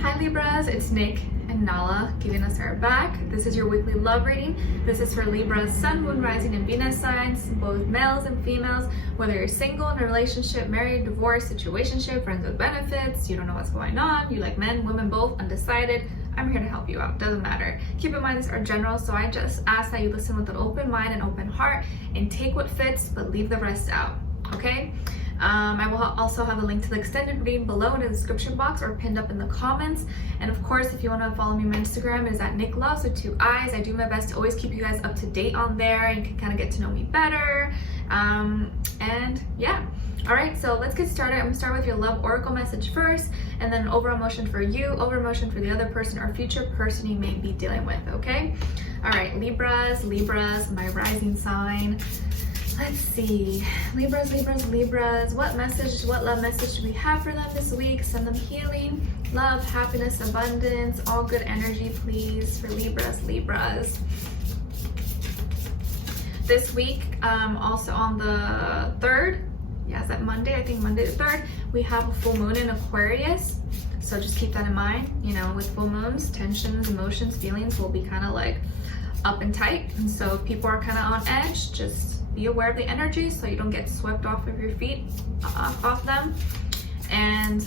Hi Libras, it's Nick and Nala giving us our back. This is your weekly love reading. This is for Libras, Sun, Moon, Rising, and Venus signs, both males and females. Whether you're single, in a relationship, married, divorced, situationship, friends with benefits, you don't know what's going on, you like men, women, both, undecided, I'm here to help you out. Doesn't matter. Keep in mind these are general, so I just ask that you listen with an open mind and open heart and take what fits, but leave the rest out. Okay? I will also have a link to the extended reading below in the description box or pinned up in the comments. And of course, if you want to follow me on my Instagram, it is at Nicloves with 2 eyes. I do my best to always keep you guys up to date on there and you can kind of get to know me better. And yeah. All right, so let's get started. I'm gonna start with your love oracle message first, and then overall emotion for you, overall emotion for the other person or future person you may be dealing with, okay? All right, Libras, my rising sign. Let's see, Libras, what love message do we have for them this week? Send them healing, love, happiness, abundance, all good energy, please, for Libras. This week, also on the 3rd, yeah, is that Monday? I think Monday the 3rd, we have a full moon in Aquarius. So just keep that in mind. You know, with full moons, tensions, emotions, feelings will be kind of like up and tight. And so if people are kind of on edge, just be aware of the energy so you don't get swept off of your feet, off them. And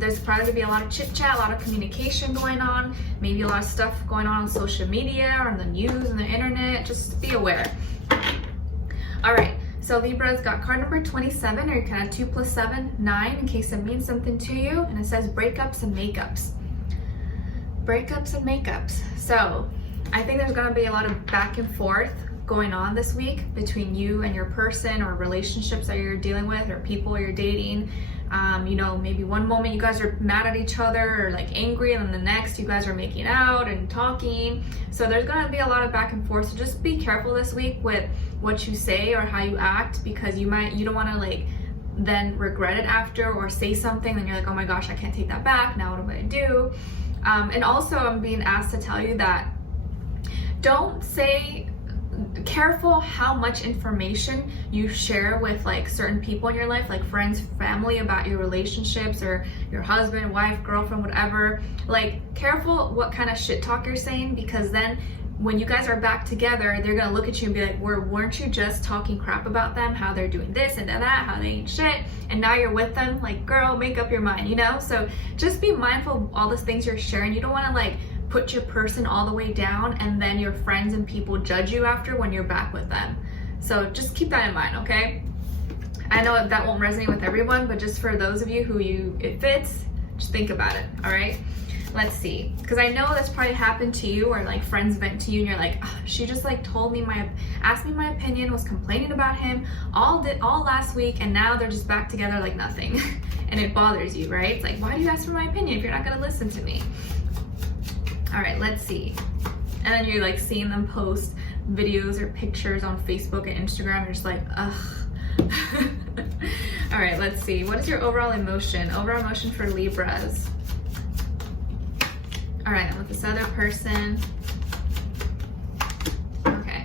there's probably gonna be a lot of chit chat, a lot of communication going on, maybe a lot of stuff going on social media or on the news and the internet. Just be aware. All right, so Libra's got card number 27, or kind of 2 + 7, 9, in case it means something to you. And it says breakups and makeups. Breakups and makeups. So I think there's gonna be a lot of back and forth going on this week between you and your person, or relationships that you're dealing with, or people you're dating. You know, maybe one moment you guys are mad at each other or like angry, and then the next you guys are making out and talking. So there's gonna be a lot of back and forth. So just be careful this week with what you say or how you act, because you don't want to like then regret it after, or say something and you're like, oh my gosh, I can't take that back, now what am I gonna do? And also I'm being asked to tell you that careful how much information you share with like certain people in your life, like friends, family, about your relationships, or your husband, wife, girlfriend, whatever. Like, careful what kind of shit talk you're saying, because then when you guys are back together, they're gonna look at you and be like, weren't you just talking crap about them, how they're doing this and that, how they ain't shit, and now you're with them? Like, girl, make up your mind, you know? So just be mindful of all the things you're sharing. You don't want to like put your person all the way down and then your friends and people judge you after when you're back with them. So just keep that in mind, okay? I know that won't resonate with everyone, but just for those of you who it fits, just think about it, all right? Let's see, because I know that's probably happened to you, or like friends vent to you and you're like, oh, she just like asked me my opinion, was complaining about him all last week, and now they're just back together like nothing. And it bothers you, right? It's like, why do you ask for my opinion if you're not gonna listen to me? All right, let's see. And then you're like seeing them post videos or pictures on Facebook and Instagram. You're just like, ugh. All right, let's see. What is your overall emotion? Overall emotion for Libras. All right, with this other person. Okay.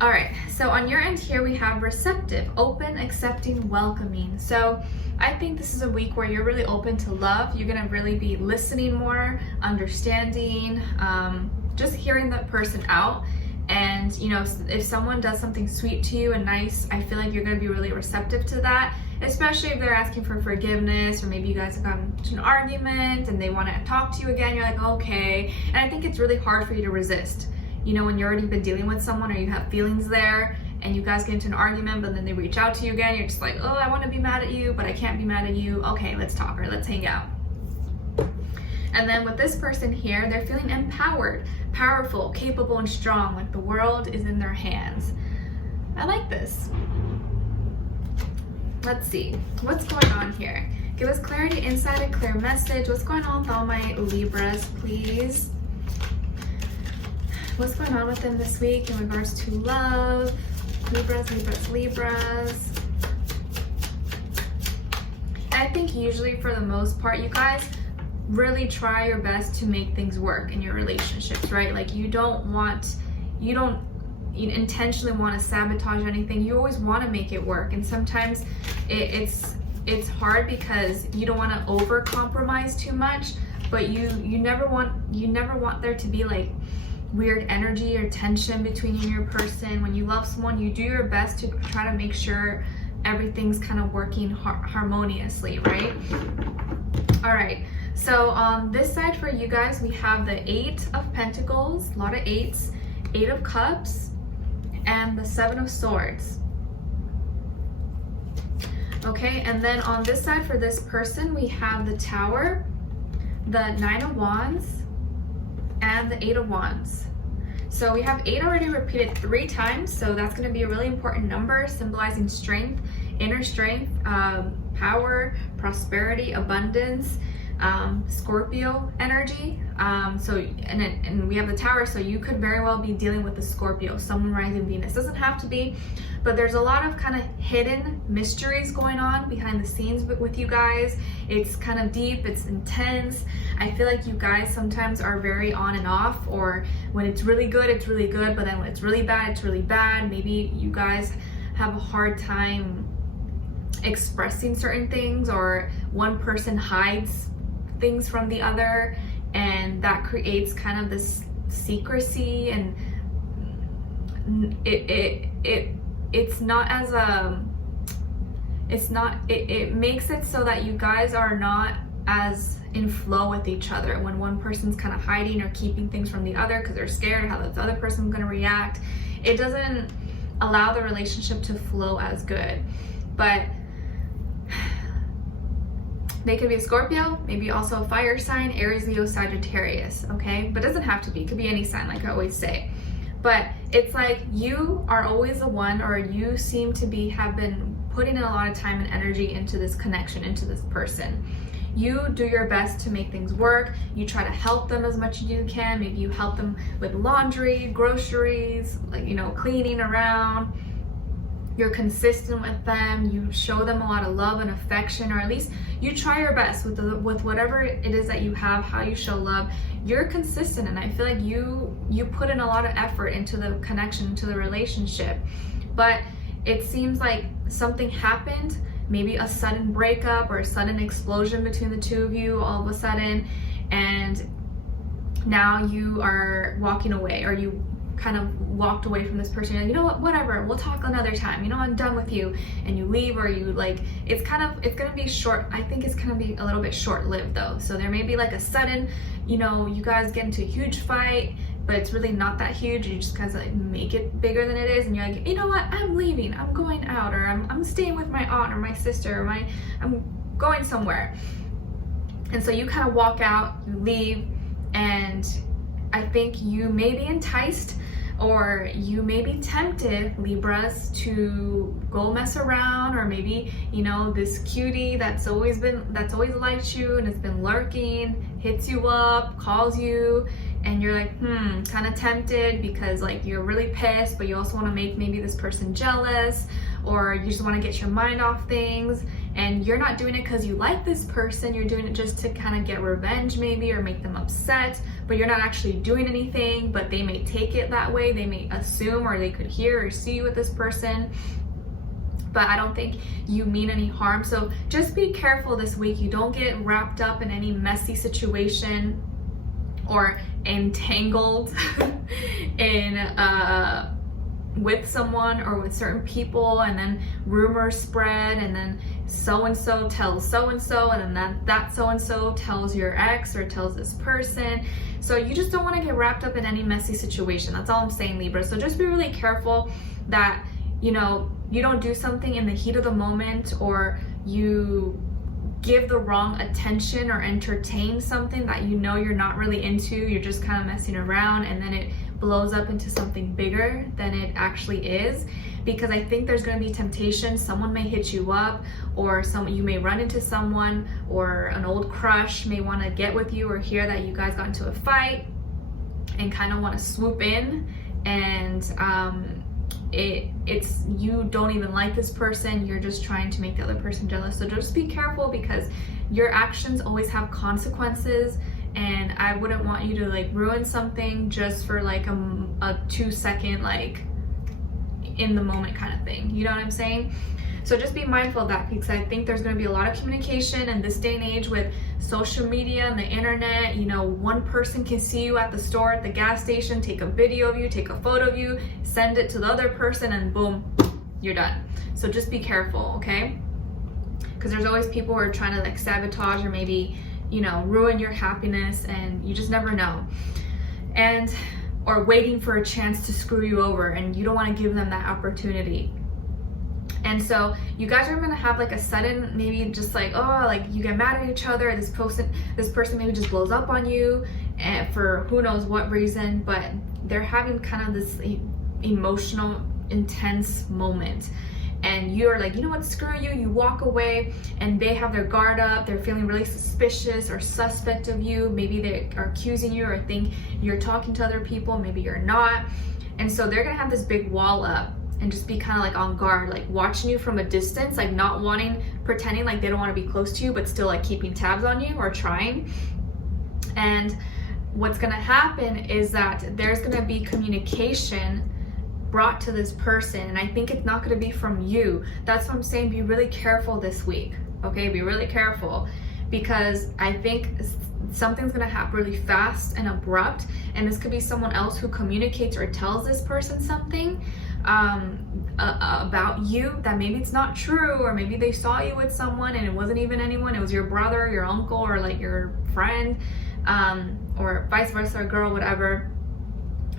All right, so on your end here, we have receptive, open, accepting, welcoming. So I think this is a week where you're really open to love. You're gonna really be listening more, understanding, just hearing that person out. And you know, if someone does something sweet to you and nice, I feel like you're gonna be really receptive to that, especially if they're asking for forgiveness, or maybe you guys have gotten into an argument and they wanna talk to you again. You're like, okay. And I think it's really hard for you to resist. You know, when you've already been dealing with someone, or you have feelings there, and you guys get into an argument, but then they reach out to you again, you're just like, oh, I want to be mad at you, but I can't be mad at you. Okay, let's talk, or let's hang out. And then with this person here, they're feeling empowered, powerful, capable, and strong, like the world is in their hands. I like this. Let's see, what's going on here? Give us clarity, insight, and clear message. What's going on with all my Libras, please? What's going on with them this week in regards to love? Libras. I think usually, for the most part, you guys really try your best to make things work in your relationships, right? Like, you don't intentionally want to sabotage anything. You always want to make it work, and sometimes it's it's hard because you don't want to over compromise too much, but you never want there to be like weird energy or tension between you and your person. When you love someone, you do your best to try to make sure everything's kind of working harmoniously, right? All right, so on this side for you guys, we have the 8 of Pentacles, a lot of 8s, 8 of Cups, and the 7 of Swords. Okay, and then on this side for this person, we have the Tower, the 9 of Wands, and the 8 of Wands. So we have 8 already repeated 3 times, so that's going to be a really important number, symbolizing strength, inner strength, power, prosperity, abundance, Scorpio energy. And we have the Tower, so you could very well be dealing with the Scorpio, Sun, rising Venus. Doesn't have to be, but there's a lot of kind of hidden mysteries going on behind the scenes with you guys. It's kind of deep, it's intense. I feel like you guys sometimes are very on and off, or when it's really good, but then when it's really bad, it's really bad. Maybe you guys have a hard time expressing certain things, or one person hides things from the other, and that creates kind of this secrecy, and it makes it so that you guys are not as in flow with each other when one person's kind of hiding or keeping things from the other because they're scared how this other person's going to react. It doesn't allow the relationship to flow as good. But they could be a Scorpio, maybe also a fire sign, Aries, Leo, Sagittarius, okay? But it doesn't have to be, it could be any sign, like I always say. But it's like you are always the one, or you seem to have been putting in a lot of time and energy into this connection, into this person. You do your best to make things work. You try to help them as much as you can. Maybe you help them with laundry, groceries, like, you know, cleaning around. You're consistent with them. You show them a lot of love and affection, or at least you try your best with whatever it is that you have, how you show love. You're consistent, and I feel like you put in a lot of effort into the connection, into the relationship. But it seems like something happened, maybe a sudden breakup or a sudden explosion between the two of you all of a sudden, and now you are walking away, or you kind of walked away from this person. You're like, you know what, whatever, we'll talk another time, you know, I'm done with you, and you leave, or you like, it's gonna be short. I think it's gonna be a little bit short-lived though. So there may be like a sudden, you know, you guys get into a huge fight, but it's really not that huge. You just kind of like make it bigger than it is, and you're like, you know what, I'm leaving, I'm going out, or I'm staying with my aunt or my sister, or I'm going somewhere. And so you kind of walk out, you leave, and I think you may be enticed, or you may be tempted, Libras, to go mess around, or maybe, you know, this cutie that's always liked you and has been lurking, hits you up, calls you, and you're like, kind of tempted because like you're really pissed, but you also want to make maybe this person jealous, or you just want to get your mind off things, and you're not doing it because you like this person. You're doing it just to kind of get revenge maybe, or make them upset, but you're not actually doing anything. But they may take it that way. They may assume, or they could hear or see you with this person, but I don't think you mean any harm. So just be careful this week. You don't get wrapped up in any messy situation or entangled in with someone or with certain people, and then rumors spread, and then so-and-so tells so-and-so, and then that so-and-so tells your ex or tells this person. So you just don't want to get wrapped up in any messy situation. That's all I'm saying, Libra. So just be really careful that, you know, you don't do something in the heat of the moment, or you give the wrong attention or entertain something that you know you're not really into. You're just kind of messing around, and then it blows up into something bigger than it actually is. Because I think there's going to be temptation. Someone may hit you up, or you may run into someone, or an old crush may want to get with you, or hear that you guys got into a fight and kind of want to swoop in, and it's you don't even like this person. You're just trying to make the other person jealous. So just be careful, because your actions always have consequences, and I wouldn't want you to like ruin something just for like a 2-second like in the moment kind of thing. You know what I'm saying? So just be mindful of that, because I think there's going to be a lot of communication in this day and age with social media and the internet. You know, one person can see you at the store, at the gas station, take a video of you, take a photo of you, send it to the other person, and boom, you're done. So just be careful, okay? Because there's always people who are trying to like sabotage or maybe, you know, ruin your happiness, and you just never know. And or waiting for a chance to screw you over, and you don't want to give them that opportunity. And so you guys are gonna have like a sudden, maybe just like, oh, like you get mad at each other, this person maybe just blows up on you, and for who knows what reason, but they're having kind of this emotional, intense moment. And you're like, you know what, screw you, you walk away, and they have their guard up, they're feeling really suspicious or suspect of you. Maybe they are accusing you or think you're talking to other people, maybe you're not. And so they're gonna have this big wall up and just be kind of like on guard, like watching you from a distance, like not wanting, pretending like they don't want to be close to you, but still like keeping tabs on you or trying. And what's gonna happen is that there's gonna be communication brought to this person, and I think it's not going to be from you. That's what I'm saying. Be really careful this week, okay? Be really careful, because I think something's going to happen really fast and abrupt, and this could be someone else who communicates or tells this person something about you that maybe it's not true, or maybe they saw you with someone and it wasn't even anyone, it was your brother, your uncle, or like your friend, or vice versa, a girl, whatever.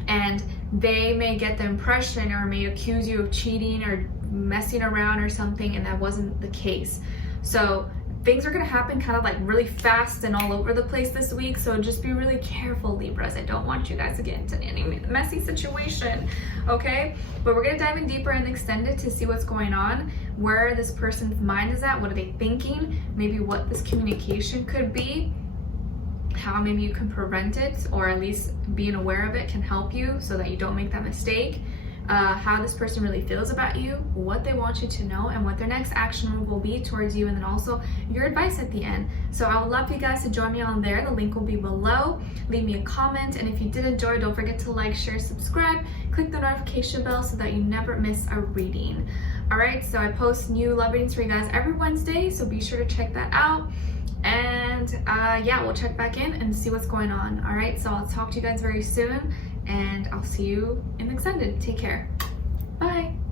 And they may get the impression or may accuse you of cheating or messing around or something, and that wasn't the case. So things are going to happen kind of like really fast and all over the place this week. So just be really careful, Libras. I don't want you guys to get into any messy situation, okay? But we're going to dive in deeper and extend it to see what's going on, where this person's mind is at, what are they thinking, maybe what this communication could be, how maybe you can prevent it, or at least being aware of it can help you so that you don't make that mistake, how this person really feels about you, what they want you to know, and what their next action move will be towards you, and then also your advice at the end. So I would love for you guys to join me on there. The link will be below. Leave me a comment, and if you did enjoy, don't forget to like, share, subscribe, click the notification bell so that you never miss a reading. All right, so I post new love readings for you guys every Wednesday, so be sure to check that out. And yeah, we'll check back in and see what's going on. All right, so I'll talk to you guys very soon, and I'll see you in the extended. Take care. Bye.